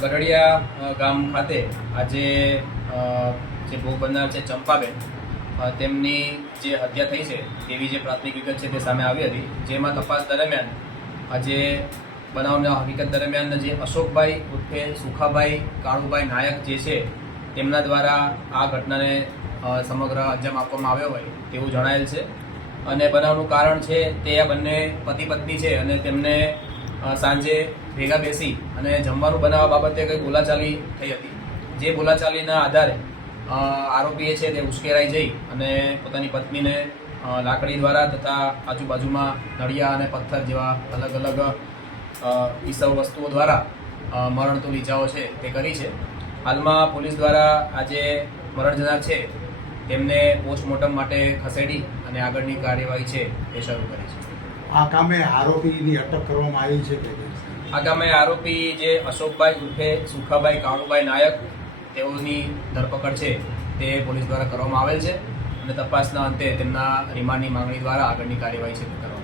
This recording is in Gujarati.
ગઢડિયા ગામ ખાતે આજે જે ભોગ બનનાર છે ચંપાબેન તેમની જે હત્યા થઈ છે, તેવી જે પ્રાથમિક વિગત છે તે સામે આવી હતી, જેમાં તપાસ દરમિયાન, આજે બનાવના હકીકત દરમિયાન જે અશોકભાઈ ઉર્ફે સુખાભાઈ કાળુભાઈ નાયક જે છે તેમના દ્વારા આ ઘટનાને સમગ્ર અંજામ આપવામાં આવ્યો હોય તેવું જણાયેલ છે. અને બનાવનું કારણ છે તે આ બંને પતિ પત્ની છે અને તેમને સાંજે ભેગા બેસી અને જમવાનું બનાવવા બાબતે કંઈ બોલાચાલી થઈ હતી. જે બોલાચાલીના આધારે આરોપીએ છે તે ઉશ્કેરાઈ જઈ અને પોતાની પત્નીને લાકડી દ્વારા તથા આજુબાજુમાં નળિયા અને પથ્થર જેવા અલગ અલગ ઈસવ વસ્તુઓ દ્વારા મરણતુલ ઈજાઓ છે તે કરી છે. હાલમાં પોલીસ દ્વારા આજે મરણ જનાર છે તેમને પોસ્ટમોર્ટમ માટે ખસેડી અને આગળની કાર્યવાહી છે એ શરૂ કરી છે આ કામે આરોપીની અટક કરવામાં આવી છે કે નહીં? આગામી આરોપી જે અશોકભાઈ ઉર્ફે સુખાભાઈ કાળુભાઈ નાયક તેઓની ધરપકડ છે તે પોલીસ દ્વારા કરવામાં આવેલ છે અને તપાસના અંતે તેમના રિમાન્ડની માંગણી દ્વારા આગળની કાર્યવાહી છે તે કરવામાં